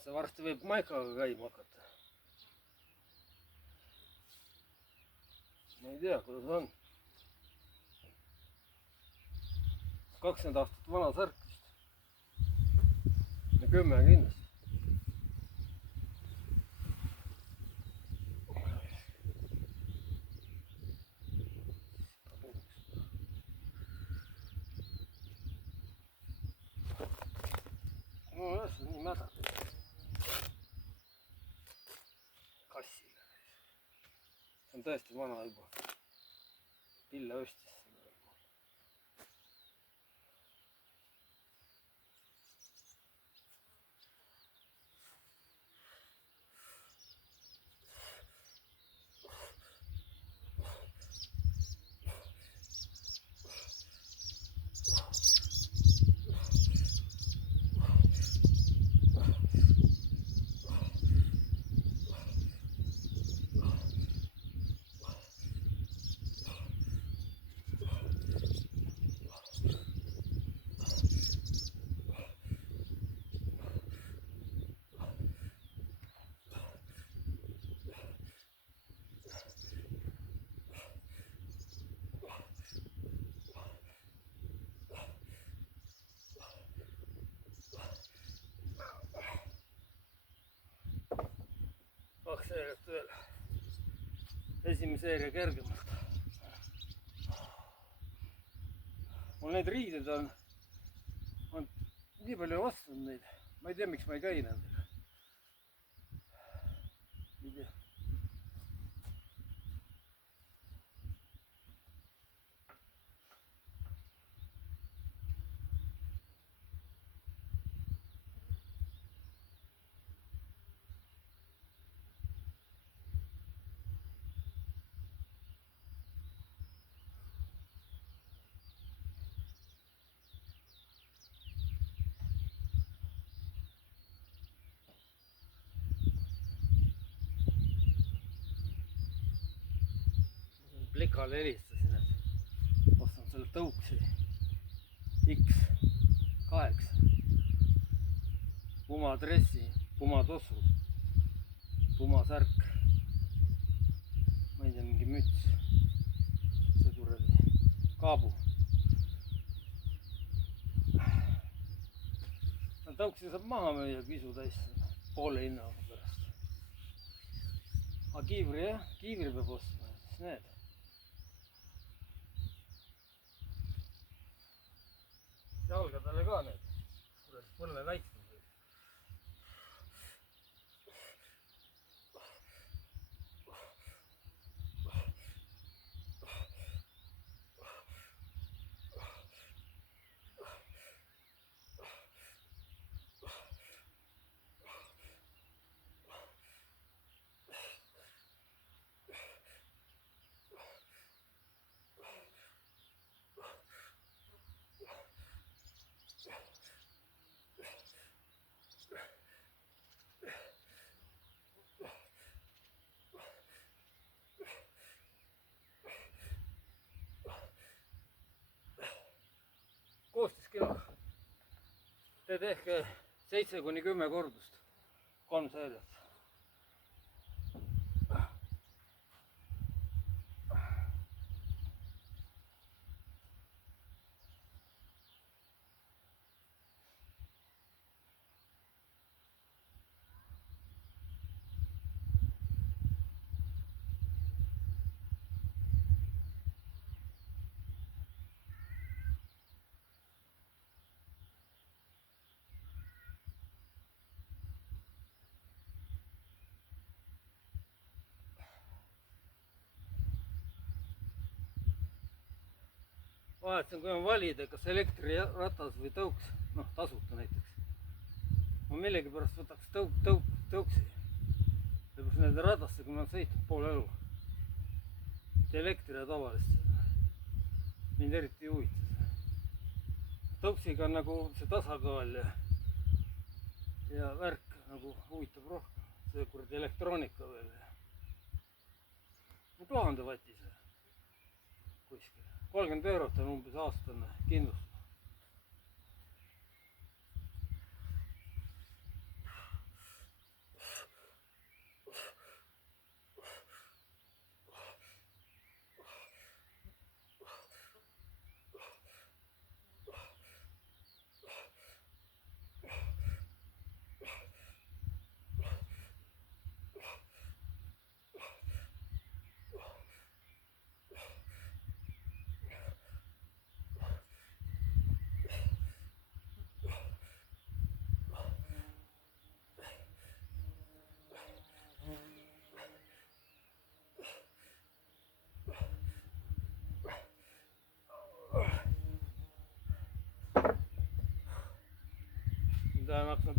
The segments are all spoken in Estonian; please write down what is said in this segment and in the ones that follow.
see varsti võib maikaga käima hakata. ma ei tea, kuidas on. 20 aastat vana särk vist. Ja 10 kindlasti. No jah, see on nii mäda. Kassiga. See on tõesti vana juba. Pille ostis. Kaks seeriat veel. Esimene seeria kergemalt. Mul neid riided on nii palju ostnud neid. Ma ei tea, miks ma ei käi nendega. Ei tea. Plikale helistasin, et ostan selle tõuksi X8 Puma dressi, Puma tossu, Puma särk, ma ei tea, mingi müts, see kuradi kaabu. Tõuksi saab maha müüa kisu täis poole hinnaga pärast. Aga kiivri jah, kiivri peab ostma, siis need. Jalgadele ka need, kuidas põlve väiksed. Koostiskilo. Teed ehk 7–10 kordust, 3 seeriat. Vahetasin, kui on valida, kas elektriratas või tõuks, noh tasuta näiteks. Ma millegipärast võtaks tõuksi. Sellepärast nende ratastega ma olen sõitnud poole elu. Elektri tavalist mind eriti ei huvita. Tõuksiga on nagu see tasakaal ja värk nagu huvitab rohkem. See kuradi elektroonika veel. 1000 vatise kuskil. 30 eurot on umbes aastane kindlustus.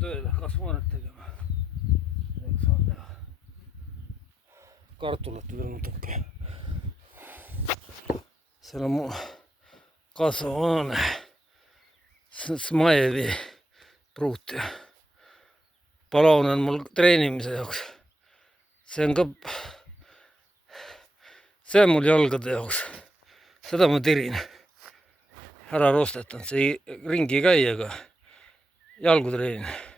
tööle kasvuhoonet tegema. Saan teha kartulit veel natuke. Seal on mu kasvuhoone. Smajevi pruut ja paloon on mul treenimise jaoks. See on mul jalgade jaoks. Seda ma tirin. Ära rostetan, see ei ringi käi, aga jalgu treenin.